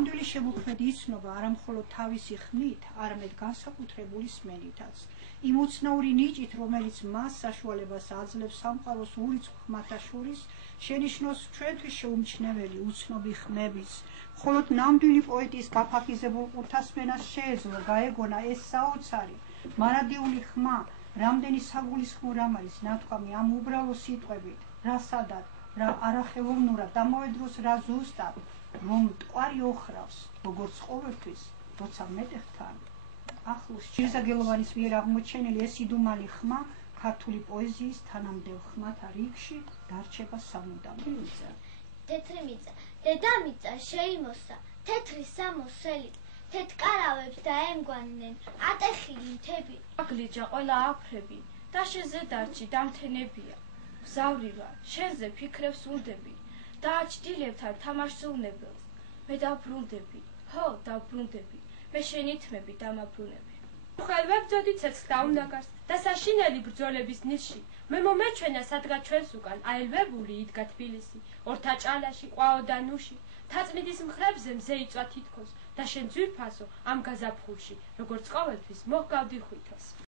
ნამდვილი შემოქმედი იცნობა არა მხოლოდ თავისი ხმით, არამედ განსაკუთრებული სმენითაც. იმ უცნაური ნიჭით, რომელიც მას საშუალებას აძლევს სამყაროს ურიცხვ ხმათა შორის შენიშნოს ჩვენთვის შეუმჩნეველი უცნობი ხმების. მხოლოდ ნამდვილი პოეტის გაფართიზებულ ყურთასმენას შეეძლო გაეგონა ეს საოცარი, მარადიული ხმა, რამდენი საგულისხმო რამ არის ნათქვამი ამ უბრალო სიტყვებით, რა სადად, რა არახელოვნურად, ამავე დროს რა ზუსტად, რომ მტკვარი ოხრავს, როგორც ყოველთვის, როცა მეტეხთან ახლოს ჭირსაგელოვანის მიერ აღმოჩენილი ეს იდუმალი ხმა ქართული პოეზიის თანამდელ ხმათა რიგში დარჩება სამუდამოდ. თეთრი მიწა, დედამიწა შეიმოსა, თეთრი სამოსელით, თეთკარავებს დაემგვანნენ, ატეხილი მთები. აგლიჯა ყველა აფრები, და შენზე დარჩი დამთენებია. მგზავრი ვარ, შენზე ფიქრებს ულდები, და აჩდილებთან თამაშს უნებელს. მე დაბრუნდები, ხო, დაბრუნდები, მე შენი თმები დამაბრუნები. ხელვებძოდი ცეცხლ დაუნაგარს და საშინელი ბრძოლების ნიში მე მომეჩვენა სადგა ჩვენს უკან აელვებული იდგა თბილისი ორთა ჭალაში ყვაოდა ნუში თაწმიდის მხრებზე მზე იწვა თითქოს და შენ ძვირფასო ამ გაზაფხულში როგორც ყოველთვის მოჰგავდი ხვითოს.